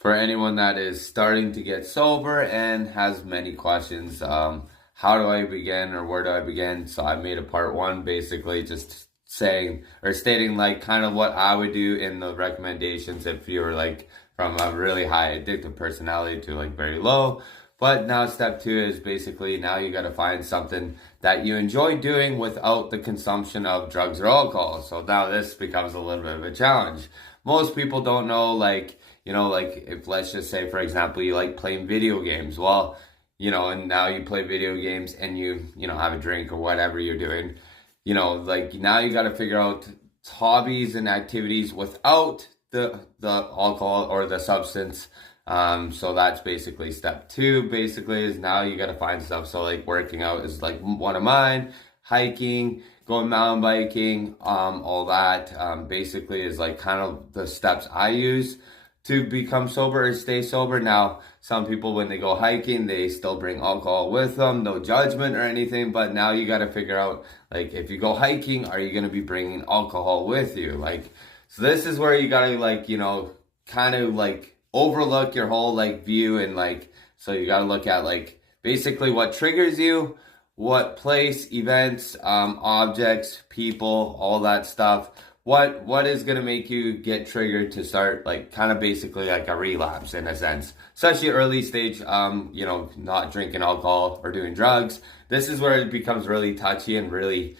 For anyone that is starting to get sober and has many questions, how do I begin or where do I begin? So I made a part one, basically just saying or stating like kind of what I would do in the recommendations if you were like from a really high addictive personality to like very low. But now step two is basically now you got to find something that you enjoy doing without the consumption of drugs or alcohol. So now this becomes a little bit of a challenge. Most people don't know, like, like if let's just say, for example, you like playing video games. Well, and now you play video games and you have a drink or whatever you're doing, like now you got to figure out hobbies and activities without the alcohol or the substance. So that's basically step two, basically, is now you got to find stuff. So like working out is like one of mine, hiking, going mountain biking, all that, basically is like kind of the steps I use to become sober or stay sober. Now, some people, when they go hiking, they still bring alcohol with them, no judgment or anything, but now you got to figure out, like, if you go hiking, are you going to be bringing alcohol with you? Like, so this is where you got to, like, kind of like overlook your whole like view, and like, so you got to look at like basically what triggers you, what place, events, objects, people, all that stuff. What is going to make you get triggered to start like kind of basically like a relapse in a sense, especially early stage, not drinking alcohol or doing drugs. This is where it becomes really touchy and really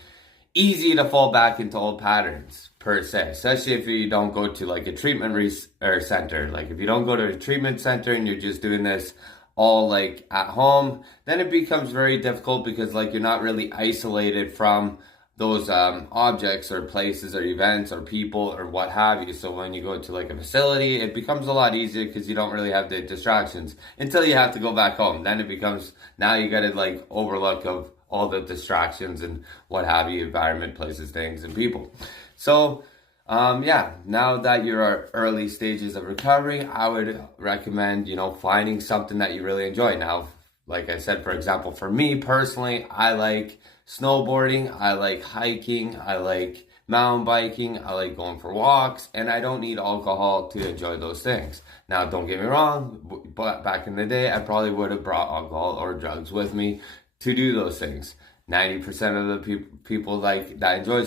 easy to fall back into old patterns per se, especially if you don't go to like a treatment or center. Like if you don't go to a treatment center and you're just doing this all like at home, then it becomes very difficult because like you're not really isolated from those objects or places or events or people or what have you. So when you go to like a facility, it becomes a lot easier because you don't really have the distractions until you have to go back home. Then it becomes, now you got to like overlook of all the distractions and what have you, environment, places, things, and people. So now that you're at early stages of recovery, I would recommend, finding something that you really enjoy. Now, like I said, for example, for me personally, I like snowboarding, I like hiking, I like mountain biking, I like going for walks, and I don't need alcohol to enjoy those things. Now, don't get me wrong, but back in the day, I probably would have brought alcohol or drugs with me to do those things. 90% of the people like that enjoy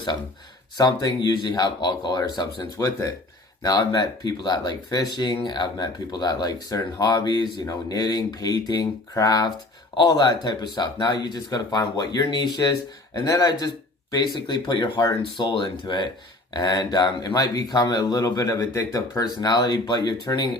something usually have alcohol or substance with it. Now, I've met people that like fishing. I've met people that like certain hobbies, knitting, painting, craft, all that type of stuff. Now, you just got to find what your niche is. And then I just basically put your heart and soul into it. And it might become a little bit of addictive personality, but you're turning